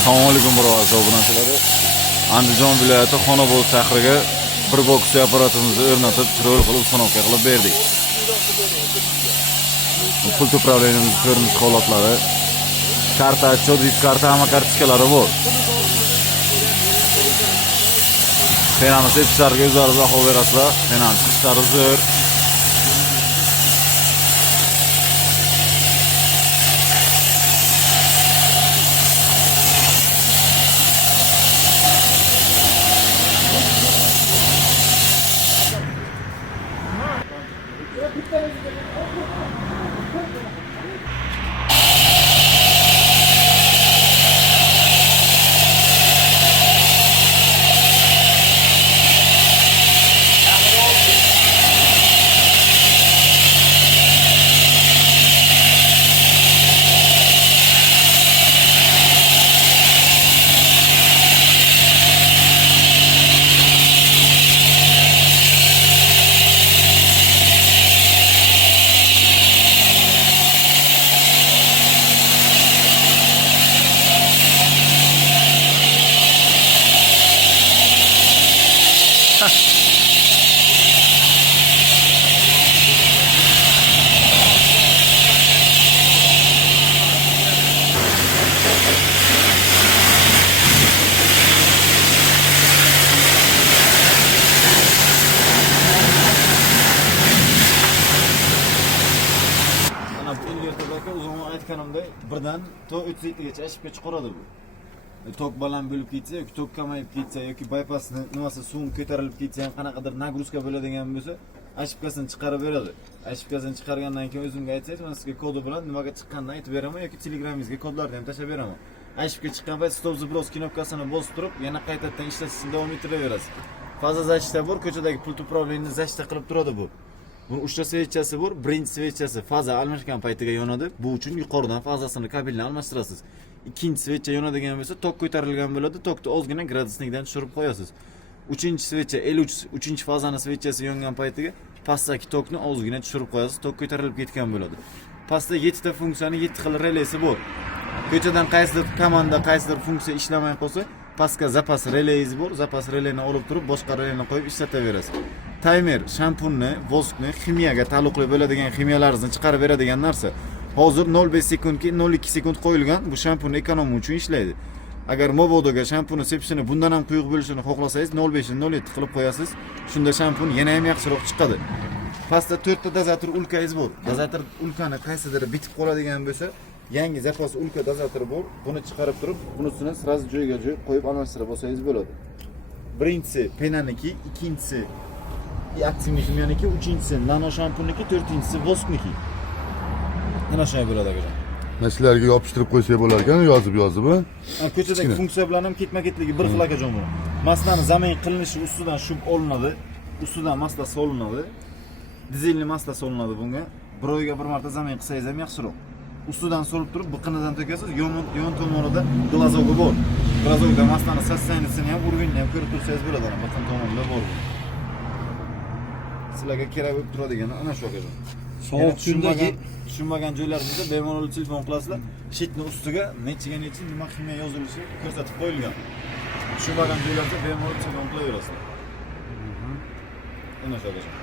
Assalomu alaykum birodarlar, obunachilari. Andijon viloyati Xonobod shahriga bir boks apparatimizni o'rnatib, chiroyli qilib uстановка qilib berdik. Pult upravleniyamiz ko'rinish holatlari, karta, chodit karta, hamma kartochkalari bor. Penani sepishlarga o'zlari baho berasizlar. Penani chiqishlari zo'r. Uzun aytganimda birdan to 3 litgacha ashibga chiqaradi bu. Tok baland bo'lib ketsa yoki tok kamayib ketsa yoki bypassni nimasi suv ko'tarilib ketsa ham qanaqadir nagruzka bo'ladigan bo'lsa, ashibkasini chiqarib beradi. Ashibkasini chiqargandan keyin o'zimga aytsangiz, men sizga kodi bilan nimaga chiqqanini aytib beraman yoki telegramingizga kodlarni ham tashlab beraman. Ashibga chiqqan payt stop zibros knopkasini bosib turib, yana qaytadan ishlashni davom ettiraverasiz. Faza zashta bor, ko'chadagi pult upravleniyani zashta qilib turadi bu. Bunun uchta svechasi bor, birinchi svechasi faza almashgan paytiga yonadi. Bu uchun yuqoridan fazasini kabelni almashtirasiz. Ikkinchi svecha yonadigan bo'lsa, tok ko'tarilgan bo'ladi, tokni ozgina gradusnikdan tushirib qo'yasiz. Uchinchi svecha 53 fazani svechasi yongan paytiga pastdagi tokni ozgina tushirib qo'yasiz, tok ko'tarilib ketgan bo'ladi. Pastda 7 ta funksiyani 7 xil relesi bor. Ko'chadan qaysidir komanda, qaysidir funksiya ishlamay qolsa, pastga zapas releyingiz bor. Zapas releyni olib turib, boshqa releyni qo'yib ishlataverasiz. Timer, shampunni, voskni, ximiyaga taalluqli bo'ladigan ximiyalaringizni chiqarib beradigan narsa. Hozir 0.5 sekundga 0.2 sekund qo'yilgan. Bu shampun ekonomi uchun ishlaydi. Agar mobodoga shampuni sepishini bundan ham quyuq bo'lishini xohlasangiz 0.5 ni 0.7 qilib qo'yasiz. Shunda shampun yana ham yaxshiroq chiqadi. Pastda 4 ta dozator ulkangiz bor. Dozator ulkani qaysidir bitib qoladigan bo'lsa, yangi zapas ulka dozator bor. Buni chiqarib turib, bunisini sразу joyga joy qo'yib almashtirib olsangiz bo'ladi. Birinchisi penaniki, ikkinchisi aktivni ximiyaniki, uchinchisi nano shampunniki, to'rtinchisi voskniki. Mana shunday bo'ladi akajon. Mashinlarga yopishtirib qo'ysak bo'lar ekan, yozib, ha? Ko'chadagi funksiya bilan ham ketma-ketligi bir xil akajon bu. Maslani zamin qilinishi ustidan shub olinadi, ustidan masla solinadi. Dizelli masla solinadi bunga. Bir oyga bir marta zamin qilsangiz ham yaxshiroq. Ustidan solib turib, biqinidan to'kasiz, yon tomonida glazovga bor. Glazovga maslani sassanisini ham, urg'inni ham ko'rib tursangiz bo'ladi, biqin tomonida bor. Sizlarga kerak bo'lib turadigan ana shu akajon. Sovuq kundagi tushunmagan joylaringizda bemalol telefon qilasizlar. Shitni ustiga nechiga nima ximiya yozilishi ko'rsatib qo'yilgan. Tushunmagan joylarda bemalol telefon qilaverasizlar. Ana shu akajon.